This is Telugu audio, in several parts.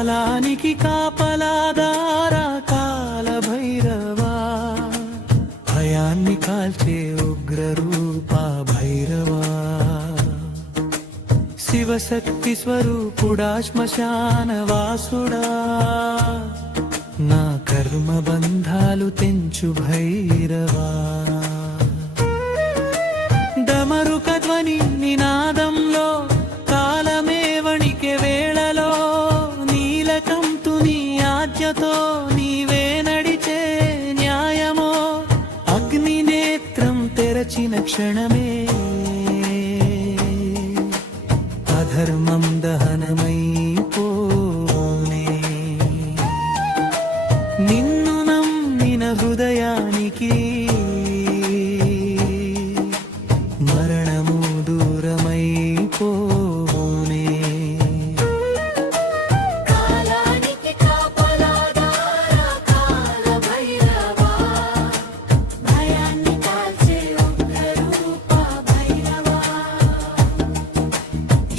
కాలానికి కాపలాదారా కాల భైరవా, భయాన్ని కాల్చే ఉగ్రరూపా భైరవా, శివశక్తి స్వరూపుడా శ్మశాన వాసుడా, నా కర్మ బంధాలు తెంచు భైరవా. డమరుక ధ్వని నినాదంలో కాలమే వణికే వేళలో, నీలకంతుని ఆజ్ఞతో నీవే నడిచే న్యాయమో, అగ్ని నేత్రం తెరచిన క్షణమే అధర్మం దహనమైపోనే. నిన్ను నమ్మిన హృదయానికి మరణము దూరమైపోనే. కాలానికి కాపలాదారా కాల భైరవా, భయాన్ని కాల్చే ఉగ్రరూపా భైరవా,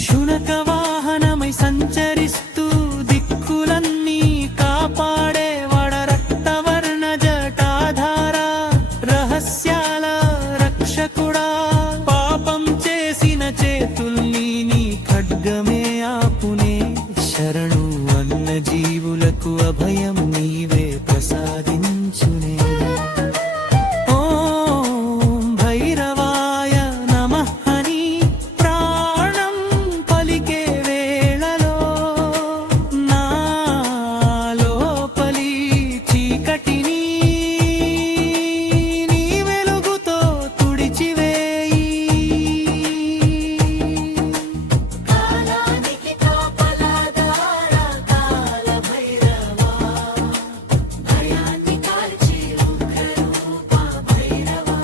శునక వాహనమై సంచరిస్తూ దిక్కులన్నీ కాపాడే వడ రక్తవర్ణ జటాధార, రహస్యాల రక్షకుడా, పాపం చేసిన చేతుల్ని నీ ఖడ్గమే ఆపునే. శరణు అన్న జీవులకు అభయం నీవే ప్రసాదించునే. ఓం భైరవాయ నమః అని ప్రాణం పలికే వేళలో, నాలోపలి చీకటిని నీ వెలుగుతో తుడిచివేయి. కాలానికి కాపలాదారా కాల భైరవా, భయాన్ని కాల్చే ఉగ్రరూపా భైరవా.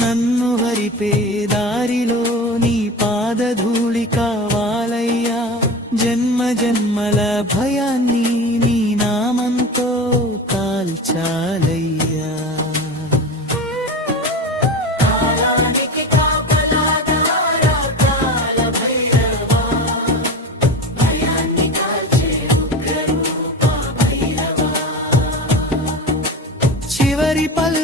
నన్ను వరిపే దారిలో నీ పాదధూళి కావాలయ్యా, జన్మ జన్మల భయాన్ని నీ నామంతో కాల్చాలయ్యా. కాలానికి కాపలాదారా కాల భైరవా, భయాన్ని కాల్చే ఉగ్రరూపా భైరవా. చివరి పల్